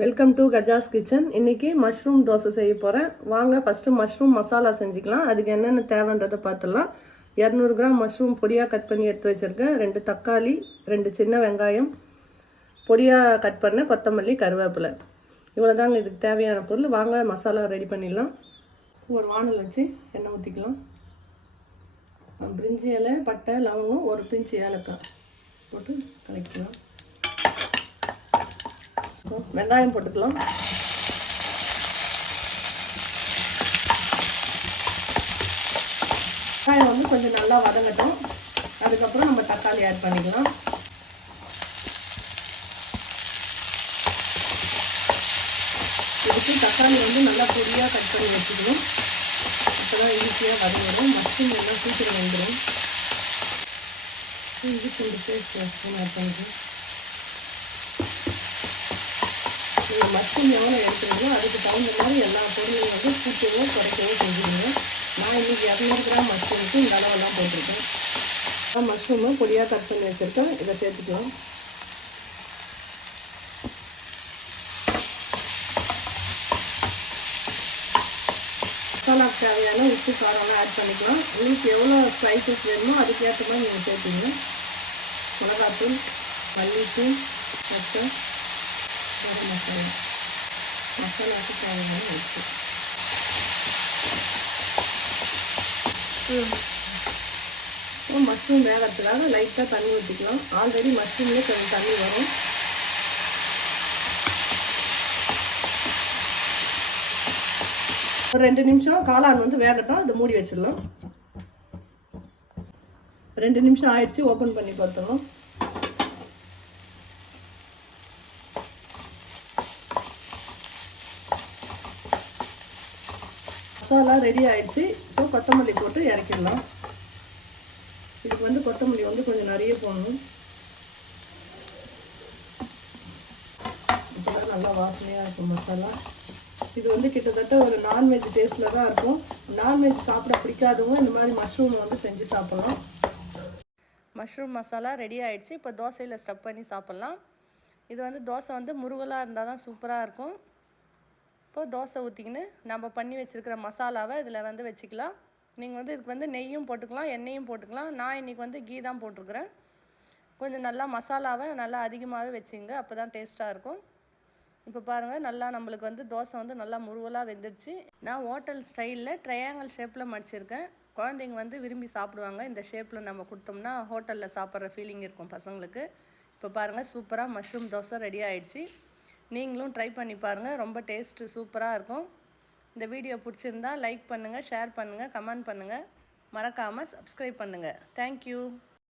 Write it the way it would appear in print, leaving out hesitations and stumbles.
Welcome to Gaja's kitchen. இன்றைக்கி mushroom dosa செய்ய போகிறேன். வாங்க ஃபஸ்ட்டு மஷ்ரூம் மசாலா செஞ்சுக்கலாம். அதுக்கு என்னென்ன தேவைன்றதை பார்த்துடலாம். 200 கிராம் மஷ்ரூம் பொடியாக கட் பண்ணி எடுத்து வச்சுருக்கேன். 2 தக்காளி, 2 சின்ன வெங்காயம், பொடியாக கட் பண்ண கொத்தமல்லி, கருவேப்பிலை. இவ்வளோ தாங்க இதுக்கு தேவையான பொருள். வாங்க மசாலா ரெடி பண்ணிடலாம். ஒரு வானல் வச்சு எண்ணெய் ஊற்றிக்கலாம். பிரிஞ்சி இலை, பட்டை, லவங்கம், ஒரு பிஞ்சு ஏலக்காய் போட்டு கலக்கலாம். வெங்காயம் போட்டுக்கலாம். வெங்காயம் வந்து கொஞ்சம் நல்லா வதங்கட்டும். அதுக்கப்புறம் நம்ம தக்காளி ஆட் பண்ணிக்கலாம். இதுக்கு தக்காளி வந்து நல்லா பொடியாக கட் பண்ணி வச்சுக்கணும். அப்போ தான் ஈஸியாக வதங்கிடும். மஷ்ரூம் எல்லாம் சீக்கிரம் வந்துடும். இஞ்சி பூண்டு பேஸ்ட் ஆட் பண்ணிக்கலாம். நீங்கள் மஷ்ரூம் எவ்வளோ எடுத்துக்கிறீங்களோ அதுக்கு தகுந்த மாதிரி எல்லா பொருளையும் வந்து கூட்டவோ குறைக்கவோ செஞ்சுருங்க. நான் இன்றைக்கி 200 கிராம் மஷ்ரூமுக்கு இந்த அளவெல்லாம் போட்டிருக்கேன். மஷ்ரூமை பொடியாக கட் பண்ணி வச்சுருக்கேன். இதை சேர்த்துக்கலாம். மசாலாவுக்கு தேவையான உப்பு காரம்லாம் ஆட் பண்ணிக்கலாம். உங்களுக்கு எவ்வளோ ஸ்பைசஸ் வேணுமோ அதுக்கேற்ற மாதிரி நீங்கள் சேர்த்துங்க. மிளகாத்தூள், மல்லித்தூள், பட்டை, கரம் மசாலா, மசாலாவுக்கு தேவையான உப்பு. அப்புறம் மஷ்ரூம் வேகிறதுக்காக லைட்டாக தண்ணி ஊற்றிக்கலாம். ஆல்ரெடி மஷ்ரூம்லேயே கொஞ்சம் தண்ணி வரும். ஒரு 2 நிமிஷம் காளான் வந்து வேகட்டும். அதை மூடி வச்சிடலாம். 2 நிமிஷம் ஆயிடுச்சு. ஓப்பன் பண்ணி பார்த்தோம். மசாலா ரெடி ஆயிடுச்சு. இப்போ கொத்தமல்லி போட்டு இறக்கிடலாம். இதுக்கு வந்து கொத்தமல்லி வந்து கொஞ்சம் நிறைய போடணும். இப்போதான் நல்லா வாசனையாக இருக்கும் மசாலா. இது வந்து கிட்டத்தட்ட ஒரு நான்வெஜ் டேஸ்ட்டில் தான் இருக்கும். நான்வெஜ் சாப்பிட பிடிக்காதவங்க இந்த மாதிரி மஷ்ரூம் வந்து செஞ்சு சாப்பிட்லாம். மஷ்ரூம் மசாலா ரெடி ஆகிடுச்சு. இப்போ தோசையில் ஸ்டஃப் பண்ணி சாப்பிட்லாம். இது வந்து தோசை வந்து முருகலாக இருந்தால் தான் சூப்பராக இருக்கும். இப்போது தோசை ஊற்றிக்கின்னு நம்ம பண்ணி வச்சுருக்கிற மசாலாவை இதில் வந்து வச்சுக்கலாம். நீங்கள் வந்து இதுக்கு வந்து நெய்யும் போட்டுக்கலாம், எண்ணெயும் போட்டுக்கலாம். நான் இன்றைக்கி வந்து கீ தான் போட்டிருக்கிறேன். கொஞ்சம் நல்லா மசாலாவை நல்லா அதிகமாகவே வச்சுங்க. அப்போ தான் டேஸ்ட்டாக இருக்கும். இப்போ பாருங்கள், நல்லா நம்மளுக்கு வந்து தோசை வந்து நல்லா முருகலாக வெந்துடுச்சு. நான் ஹோட்டல் ஸ்டைலில் ட்ரையாங்கிள் ஷேப்பில் மடிச்சிருக்கேன். குழந்தைங்க வந்து விரும்பி சாப்பிடுவாங்க. இந்த ஷேப்பில் நம்ம கொடுத்தோம்னா ஹோட்டலில் சாப்பிட்ற ஃபீலிங் இருக்கும் பசங்களுக்கு. இப்போ பாருங்கள், சூப்பராக மஷ்ரூம் தோசை ரெடி ஆகிடுச்சு. நீங்களும் ட்ரை பண்ணி பாருங்கள். ரொம்ப டேஸ்ட்டு சூப்பராக இருக்கும். இந்த வீடியோ பிடிச்சிருந்தா லைக் பண்ணுங்கள், ஷேர் பண்ணுங்கள், கமெண்ட் பண்ணுங்கள். மறக்காமல் சப்ஸ்கிரைப் பண்ணுங்கள். தேங்க்யூ.